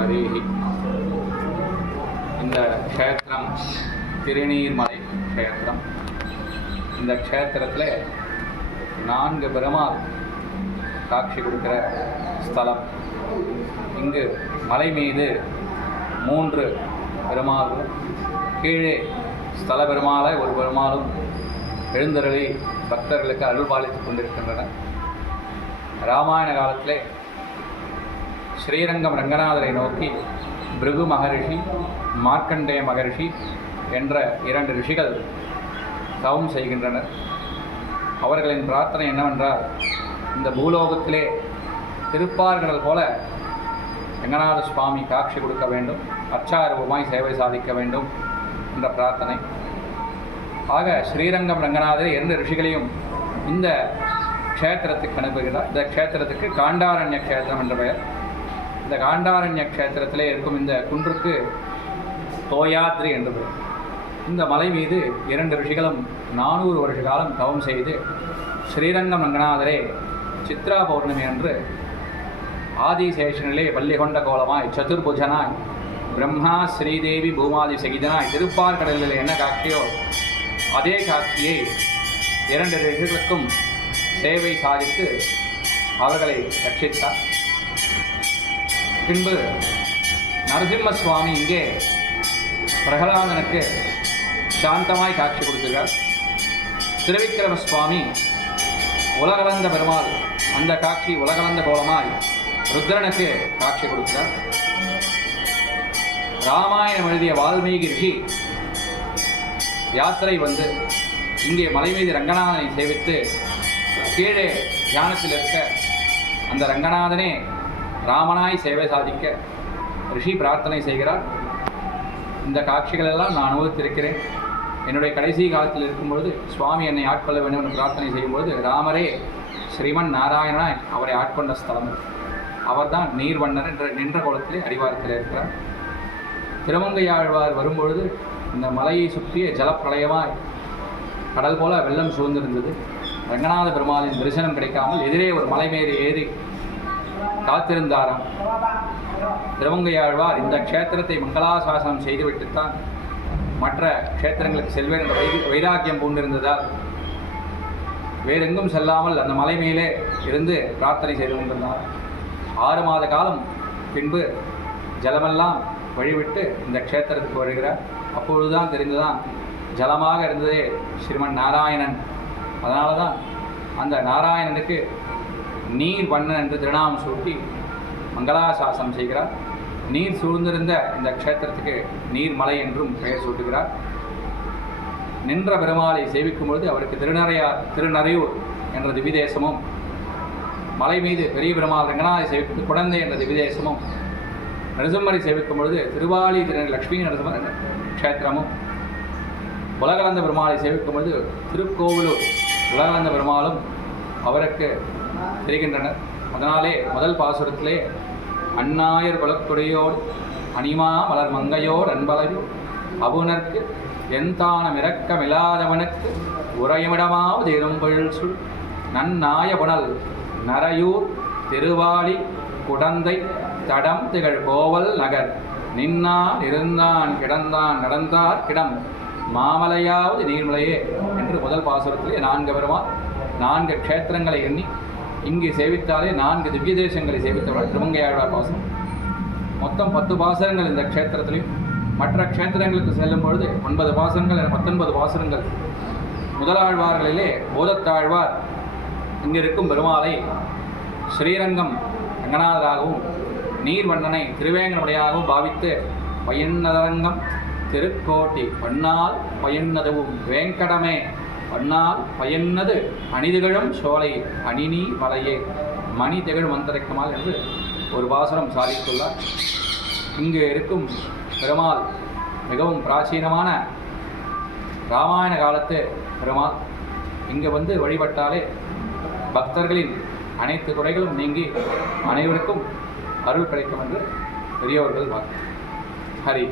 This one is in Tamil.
ஹரிஹி. இந்த க்ஷேத்திரம் திருநீர்மலை க்ஷேத்திரம். இந்த க்ஷேத்திரத்தில் 4 பெருமாள் காட்சி கொடுக்கிற ஸ்தலம். இங்கு மலை மீது 3 பெருமாளும், கீழே ஸ்தல பெருமாளை ஒரு பெருமாளும் எழுந்தருளி பக்தர்களுக்கு அருள் பாலித்துக் கொண்டிருக்கின்றனர். ராமாயண காலத்திலே ஸ்ரீரங்கம் ரங்கநாதரை நோக்கி பிருகு மகரிஷி, மார்க்கண்டேய மகரிஷி என்ற 2 ரிஷிகள் தவம் செய்கின்றனர். அவர்களின் பிரார்த்தனை என்னவென்றால், இந்த பூலோகத்திலே திருப்பார்கடல் போல ரங்கநாத சுவாமி காட்சி கொடுக்க வேண்டும், அர்ச்சாரூபமாய் சேவை சாதிக்க வேண்டும் என்ற பிரார்த்தனை. ஆக ஸ்ரீரங்கம் ரங்கநாதர் 2 ரிஷிகளையும் இந்த க்ஷேத்திரத்துக்கு அனுப்புகிறார். இந்த க்ஷேத்திரத்துக்கு காண்டாரண்ய க்ஷேத்திரம் என்ற பெயர். இந்த காண்டாரண்ய க்ஷேத்திரத்திலே இருக்கும் இந்த குன்றுக்கு தோயாத்ரி என்று பெயர். இந்த மலை மீது 2 ரிஷிகளும் 400 வருஷ காலம் தவம் செய்து ஸ்ரீரங்கம் ரங்கநாதரே சித்ரா பௌர்ணமி அன்று ஆதிசேஷனிலே பள்ளி கொண்ட கோலமாய் சதுர்புஜனாய் பிரம்மா ஸ்ரீதேவி பூமாதி சகிதனாய் திருப்பார்கடலில் என்ன காட்சியோ அதே காட்சியை 2 ரிஷிகளுக்கும் சேவை சாதித்து அவர்களை ரட்சித்தார். பின்பு நரசிம்ம சுவாமி இங்கே பிரகலாதனுக்கு சாந்தமாய் காட்சி கொடுக்கிறார். திருவிக்கிரம சுவாமி உலகளந்த பெருமாள், அந்த காட்சி உலகளந்த கோலமாய் ருத்ரனுக்கு காட்சி கொடுக்கிறார். ராமாயணம் எழுதிய வால்மீகி ரிஷி யாத்திரை வந்து இங்கே மலை மீது ரங்கநாதனை சேவித்து கீழே தியானத்தில் இருக்க அந்த ரங்கநாதனே ராமனாய் சேவை சாதிக்க ரிஷி பிரார்த்தனை செய்கிறார். இந்த காட்சிகளெல்லாம் நான் அனுபவித்திருக்கிறேன். என்னுடைய கடைசி காலத்தில் இருக்கும்பொழுது சுவாமி என்னை ஆட்கொள்ள வேண்டும் என்று பிரார்த்தனை செய்யும்பொழுது ராமரே ஸ்ரீமன் நாராயணனாய் அவரை ஆட்கொண்ட ஸ்தலம். அவர்தான் நீர்வண்ணர் என்ற நின்ற கோலத்திலே அடிவாரத்தில் இருக்கிறார். திருமங்கையாழ்வார் வரும்பொழுது இந்த மலையை சுற்றிய ஜலப்பிரளயமாய் கடல் போல வெள்ளம் சூழ்ந்திருந்தது. ரங்கநாத பெருமாளின் தரிசனம் கிடைக்காமல் எதிரே ஒரு மலை மேலே ஏறி காத்திருந்தாராம். திருமங்கையாழ்வார் இந்த க்ஷேத்திரத்தை மங்களாசாசனம் செய்துவிட்டுத்தான் மற்ற க்ஷேத்திரங்களுக்கு செல்வேன் என்ற வைராக்கியம் பூண்டிருந்ததால் வேறெங்கும் செல்லாமல் அந்த மலை மேலே இருந்து பிரார்த்தனை செய்து கொண்டிருந்தார். 6 மாத காலம் பின்பு ஜலமெல்லாம் வழிவிட்டு இந்த க்ஷேத்திரத்துக்கு வருகிறார். அப்பொழுதுதான் தெரிந்துதான் ஜலமாக இருந்ததே ஸ்ரீமன் நாராயணன். அதனால தான் அந்த நாராயணனுக்கு நீர் வண்ணன் என்று திருநாமம் சூட்டி மங்களாசாசனம் செய்கிறார். நீர் சூழ்ந்திருந்த இந்த க்ஷேத்திரத்துக்கு நீர்மலை என்றும் பெயர் சூட்டுகிறார். நின்ற பெருமாளை சேவிக்கும் பொழுது அவருக்கு திருநறையூர் என்ற திவிதேசமும், மலை மீது பெரிய பெருமாள் ரங்கநாதை சேவிப்பது குழந்தை என்ற திவிதேசமும், நரசிம்மரை சேவிக்கும் பொழுது திருவாலி லக்ஷ்மி நரசிம்ம க்ஷேத்திரமும், உலகளந்த பெருமாளை சேவிக்கும் பொழுது திருக்கோவிலூர் உலகளந்த பெருமாளும் அவருக்கு தெரிகின்றனர். அதனாலே முதல் பாசுரத்திலே அந்நாயர் குலக்குடியோடு அனிமா மலர் மங்கையோர் அன்பலையோ அபுனர்க்கு எந்தானம் இரக்கமில்லாதவனுக்கு உறையுமிடமாவது இரும்பொழில் சுள் நன்னாய புனல் நரையூர் திருவாலி குடந்தை தடம் திகழ் கோவல் நகர் நின்னான் இருந்தான் கிடந்தான் நடந்தார் கிடம் மாமலையாவது நீர்மலையே என்று முதல் பாசுரத்திலே 4 பெருமாள் 4 க்ஷேத்திரங்களை எண்ணி இங்கு சேவித்தாலே 4 திவ்ய தேசங்களை சேவித்தவர்கள் திருமங்கையாழ்வார் பாசனம். மொத்தம் 10 பாசனங்கள் இந்த க்ஷேத்திரத்திலையும். மற்ற க்ஷேத்திரங்களுக்கு செல்லும் பொழுது 9 பாசனங்கள் என 19 பாசனங்கள். முதலாழ்வார்களிலே போதத்தாழ்வார் இங்கிருக்கும் பெருமாளை ஸ்ரீரங்கம் ரங்கநாதராகவும் நீர்வண்ணனை திருவேங்கடமுடையாகவும் பாவித்து பயன்னதரங்கம் திருக்கோட்டி பன்னால் பயன்னதுவும் வேங்கடமே பன்னால் பயன்னது அணிதிகழும் சோலை அணினி மலையே மணி திகழும் அந்தரிக்கமால் என்று ஒரு பாசுரம் சாதித்துள்ளார். இங்கு இருக்கும் பெருமாள் மிகவும் பிராச்சீனமான ராமாயண காலத்து பெருமாள். இங்கு வந்து வழிபட்டாலே பக்தர்களின் அனைத்து குறைகளும் நீங்கி அனைவருக்கும் அருள் கிடைக்கும் என்று பெரியவர்கள் வாக்கு. ஹரி.